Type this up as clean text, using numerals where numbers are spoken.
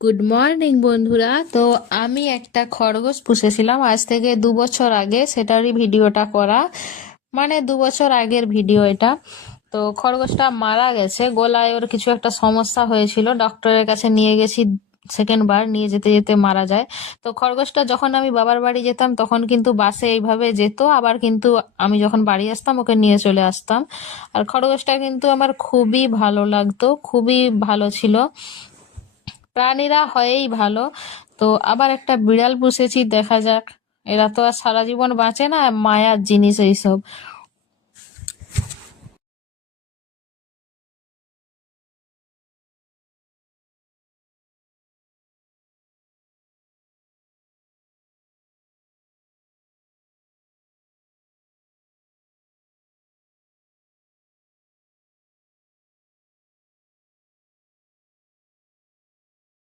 Good morning বন্ধুরা। তো আমি একটা খরগোশ পুষেছিলাম আজ থেকে 2 বছর আগে, সেটারই ভিডিওটা করা, মানে 2 বছর আগের ভিডিও এটা। তো খরগোশটা মারা গেছে, গলায় ওর কিছু একটা সমস্যা হয়েছিল, ডক্টরের কাছে নিয়ে গেছি, সেকেন্ড বার নিয়ে যেতে যেতে মারা যায়। তো খরগোশটা যখন আমি বাবার বাড়ি যেতাম তখন কিন্তু বাসে এইভাবে যেত, আবার কিন্তু আমি যখন বাড়ি আসতাম ওকে নিয়ে চলে আসতাম। আর খরগোশটা কিন্তু আমার খুবই ভালো লাগতো, খুবই ভালো ছিল, প্রাণীরা হয়েই ভালো। তো আবার একটা বিড়াল পুষেছি, দেখা যাক। এরা তো আর সারা জীবন বাঁচে না, মায়ার জিনিস এইসব।